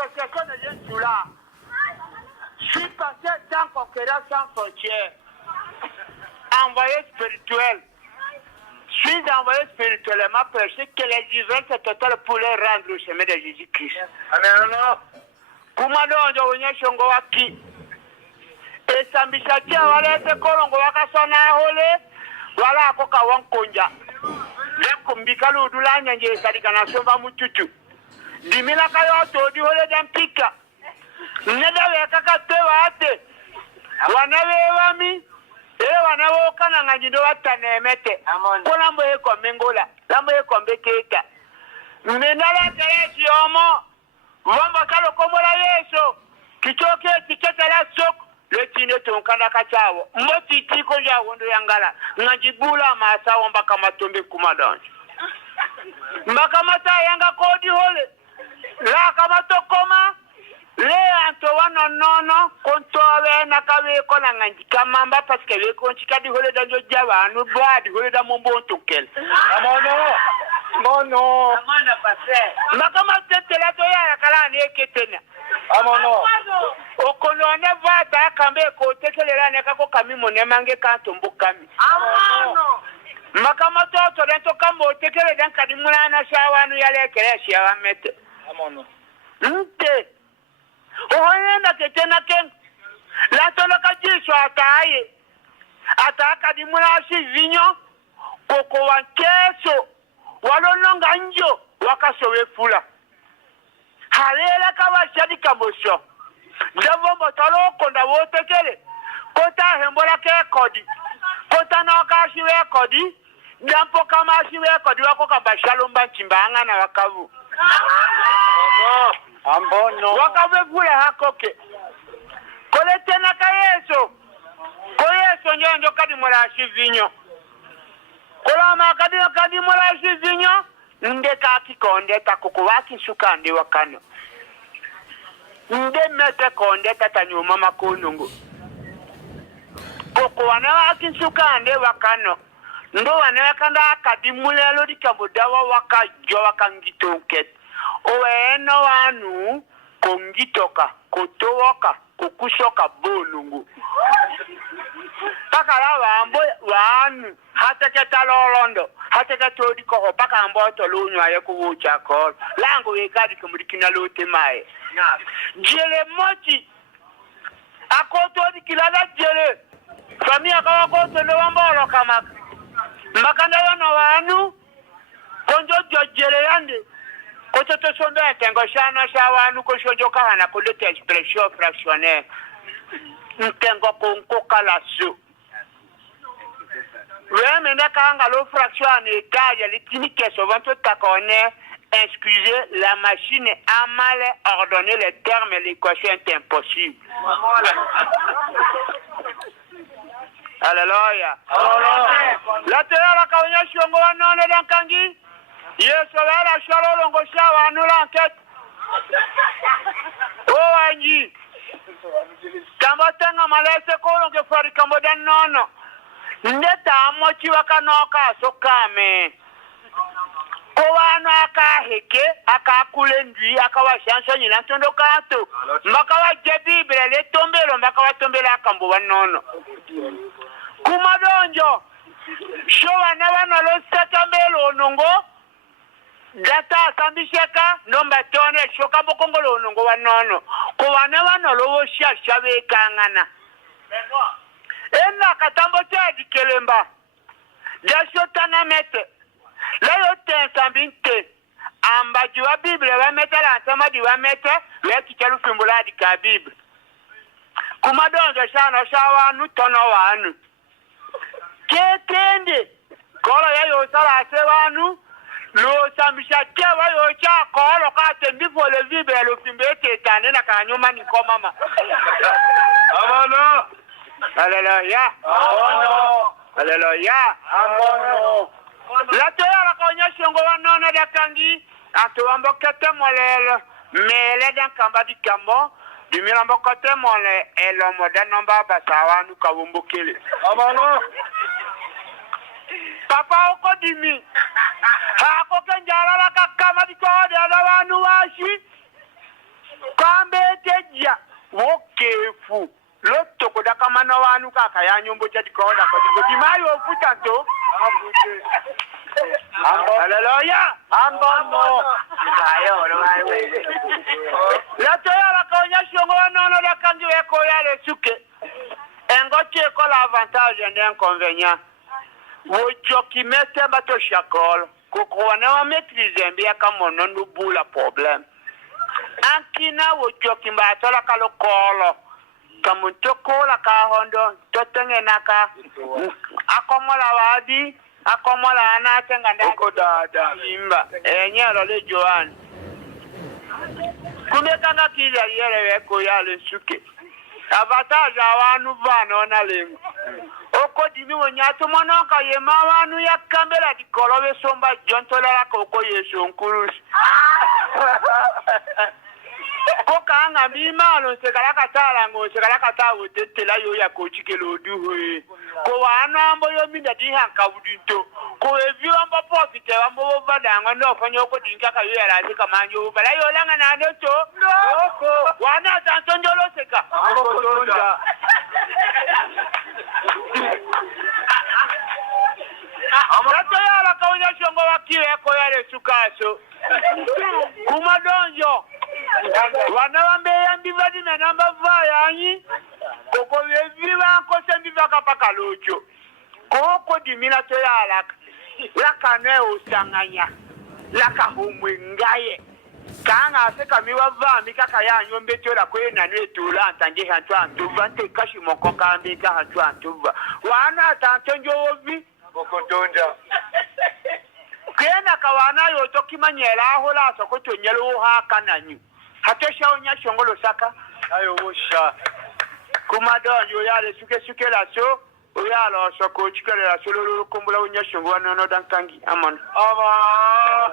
l'association de jeunes Soula. Je suis passé sans conquérant sans frontières. Envoyé spirituel. Je suis envoyé spirituellement prêcher que les divins se total pour les rendre au chemin de Jésus-Christ. Amen. Kumado onjo wenye shongo waki. Esambisha tia wale te kolongo wakasona hole. Wala akoka wankonja. Lekumbika ludula nyanje sadika na somba mututu. Dimila kayo todi hole dampika. Neda weka katewa ate. Wanawe wami. Wanawo kana ngajido watanemete. Kuna mbo eko mengola. Lambo eko mbekeka. Mmenala teresi yomo. Wamba kalo komola yeso. Kichoke tiketa la soko. Letine tonkana kachawo. Mboti tiko nja wondo yangala. Ngajibula maasa wamba kama tombe kumadonji. Mbaka mata yanga kodi hole. La kama tokoma. Le anto wano nono. Konto we nakawe kona nganji. Kamamba paske we konchika di hole da jojawa. Anu bwa di hole da mombo ontokel. Amono. Mono. Amana pase. Mbaka mata tela toya yakala nieketena. Amono. Okolone vata kambe ko tekelera ne kako kami monemange kanto mbukami. Amono. Makama toto dento kambo tekele dan kadimula na shawanu yale kele shawa mete. Amono. Nte. Oyenda ketena ken. La tolo kajiso ataye. Ataka dimula shi vinyo koko wankeso. Walononga njo wakasowe fula. Halela kawa shadi kamosho. Devo motalo konda wotekele. Kota hembola ke kodi. Kota na wakashiwe kodi. Jampo kama ashiwe kodi wako kabashalomba chimbanga na wakavu. Ambono. Wakavu vule hakoke. Kole tena kayeso. Koyeso njo kadi mola ashivinyo. Kola makadi mola ashivinyo. Nde kaki konde takuku waki sukande wakano. Nde mete konde tatanyuma makunungu. Koko wane waki sukande wakano. Ndo wane wakanda akadimule lodi kabudawa wakajo wakangitonket. Oweeno wanu kongitoka, kotowoka, kukushoka bolungu. Paka la wanu hateketa lolondo. Hateka todi ko paka amboto lunyo aye kuwucha ko lango yekadi kumurikina lote mae jele mochi akoto di kilala jele famia kawa koto no wambolo kama makanda yono wanu konjo jele yande koto to sonde tengo shana shawanu ko shojo kana ko lete expression fractionnaire ntengo konko kala su. Oui, mais quand on a fraction et gage, les cliniques sont tout à connaître. Excusez, la machine a mal ordonné les termes et l'équation est impossible. Alléluia. La terre la kaonya shongo wanone dankangi. Yeso la shalo longo shawa anula enquête. Oh anji. Kamotanga malese ko longo fari kamodan nono. Ndeta amochi wakanoka sokame. Kowano aka heke, aka kulendwi, aka washansho nyina tondo kanto. Mbaka wa Bible le tombelo, mbaka wa tombela akambo wanono. Kumadonjo. Showa na wanalo satambelo onongo. Data asambisheka, nomba tone shoka bokongolo onongo wanono. Kowane wanalo woshia shawe kangana. Ena katambo tedi kelemba. Jasho tanamete. Layo tensambinte. Amba jiwa Bible wa mete la ansama diwa mete. Weki chalu fimbula di ka Bible. Kumadonjo shano shawanu tono wanu. Ketende. Kolo ya yosala ase wanu. Lo sambisha kewa yocha kolo kate ndifo le Bible lo fimbete tane na kanyuma niko mama. Amano. Alléluia. Amono. Alléluia. Amono. La terre la konya shongo wanona dakangi atuambo kete molele mele dan kamba di kambo di mirambo kete mole elo moda nomba basawa nu kawumbo kele. Amono. Papa oko dimi. Ha ko kenjala la kakama di ko de adawanu washi. wokefu lotoko dakamana wanu kaka ya nyombo chati koda kodi dimayo futanto haleluya ambono ayo lwawe la toya la konya shongo nono la kangi weko yale suke engoche ko l'avantage et l'inconvénient wo joki mete bato shakol ko na wa maîtriser bien comme on nous boule la problème ankina wo joki ba tola kalo kolo comme toko la ka hondo totenge naka akomola wadi akomola anatenga ndako dada imba enyalo le Joan kumekanga kila yele weko yale suke avantage awanu bana ona lengo oko dimi wonyato mononka yema wanu ya kambela dikolobe somba jontola la koko yeso nkurusi koka anga mimalo sekala katala ngo sekala katawo tetela yo ya kochikelo duwe ko wana ambo yo minda di hanka budinto ko evi ambo profite ambo badanga ndo fanyo ko dinka ka yo ya la sika manyo bala yo langa na ndo oko wana tanto njolo seka oko tonja Amato ya la kaunya shongo wakiwe ko yale sukaso kumadonjo wana wambe yambivadi na namba vaya anyi koko yeviva nkose mbivaka paka lojo koko dimina to ya alaka laka ne usanganya laka humwe ngaye kanga aseka miwa vami kaka ya nyombe chola kwe na nwe tula antanje hantu antuva nte kashi moko kambi ka hantu antuva wana atantonjo ovi koko donja kena kawana yo tokimanyela hola soko nyelo ha kananyu hatosha onya shongolo saka ayo wosha kumadonjo yale suke la so oyalo soko chikele la so lo kumbula onya shongolo no dankangi amon aba